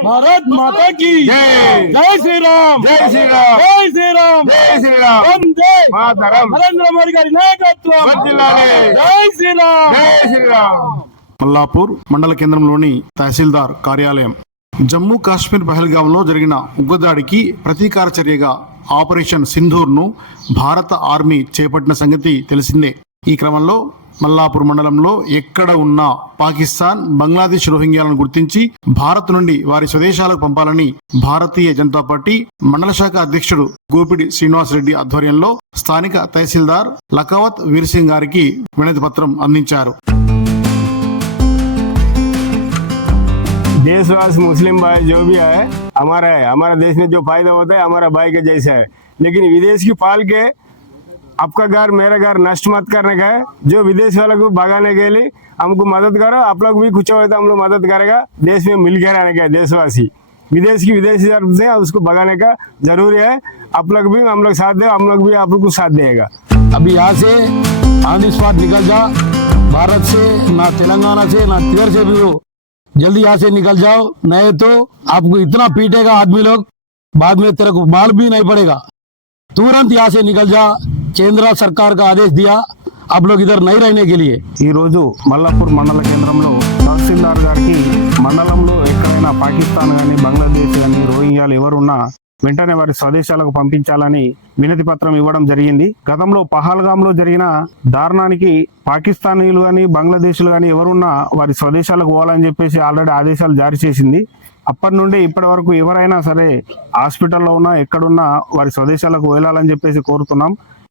భారత్ మాతా కి జై. జై శ్రీరామ్ జై శ్రీరామ్ జై శ్రీరామ్ జై శ్రీరామ్ వందే మాతరం నరేంద్ర మోడీ గారి నాయకత్వం. జై శ్రీరామ్ జై శ్రీరామ్ మల్లాపూర్ మండల కేంద్రంలోని తహసీల్దార్ కార్యాలయం జమ్మూ కాశ్మీర్ పహల్గాంలో జరిగిన ఉగ్రదాడికి ప్రతీకార చర్యగా ఆపరేషన్ సింధూర్ను భారత ఆర్మీ చేపట్టిన సంగతి తెలిసిందే. ఈ క్రమంలో మల్లాపూర్ మండలంలో ఎక్కడ ఉన్నా పాకిస్తాన్ బంగ్లాదేశ్ రోహింగ్యాలను గుర్తించి భారత్ నుండి వారి స్వదేశాలకు పంపాలని భారతీయ జనతా పార్టీ మండల శాఖ అధ్యక్షుడు గోపిడి శ్రీనివాస్ రెడ్డి ఆధ్వర్యంలో స్థానిక తహసీల్దార్ లకావత్ వీర్సింగ్ గారికి వినతి పత్రం అందించారు देशवासी मुस्लिम भाई जो भी है हमारा है हमारा देश में जो फायदा होता है हमारा भाई के जैसा है लेकिन विदेश की पाल के आपका घर, मेरा घर नष्ट मत करने का है। जो विदेश वालों को भगाने के लिए हमको मदद करो, आप लोग भी कुछ होता हम लोग मदद करेगा, देश में मिल के रहने का, देशवासी। विदेश की विदेशी तरफ़ से उसको भगाने का ज़रूरी है। आप लोग भी, हम लोग साथ दे, हम लोग भी आप लोग को साथ देगा। अभी यहाँ से आंधी स्पॉट निकल जा भारत से, ना तेलंगाना से, ना किधर से भी हो। जल्दी यहाँ से निकल जाओ, नहीं तो आपको इतना पीटेगा आदमी लोग, बाद में तेरे को माल भी नहीं पड़ेगा। तुरंत यहाँ से निकल जा केंद्र सरकार का आदेश दिया आप लोग इधर नहीं रहने के लिए ఈ రోజు మల్లాపూర్ మండల కేంద్రంలో తహసీల్దార్ గారికి మండలంలో ఎక్కడైనా పాకిస్తాన్ కానీ బంగ్లాదేశ్ కానీ రోహింగ్యాలు ఎవరున్నా వెంటనే వారి స్వదేశాలకు పంపించాలని వినతి పత్రం ఇవ్వడం జరిగింది గతంలో పహల్గాంలో జరిగిన దారుణానికి పాకిస్తానీలు కానీ బంగ్లాదేశ్లు కానీ ఎవరున్నా వారి స్వదేశాలకు పోవాలని చెప్పేసి ఆల్రెడీ ఆదేశాలు జారీ చేసింది అప్పటి నుండి ఇప్పటి వరకు ఎవరైనా సరే హాస్పిటల్లో ఉన్నా ఎక్కడున్నా వారి స్వదేశాలకు వెళ్ళాలని చెప్పేసి కోరుతున్నాం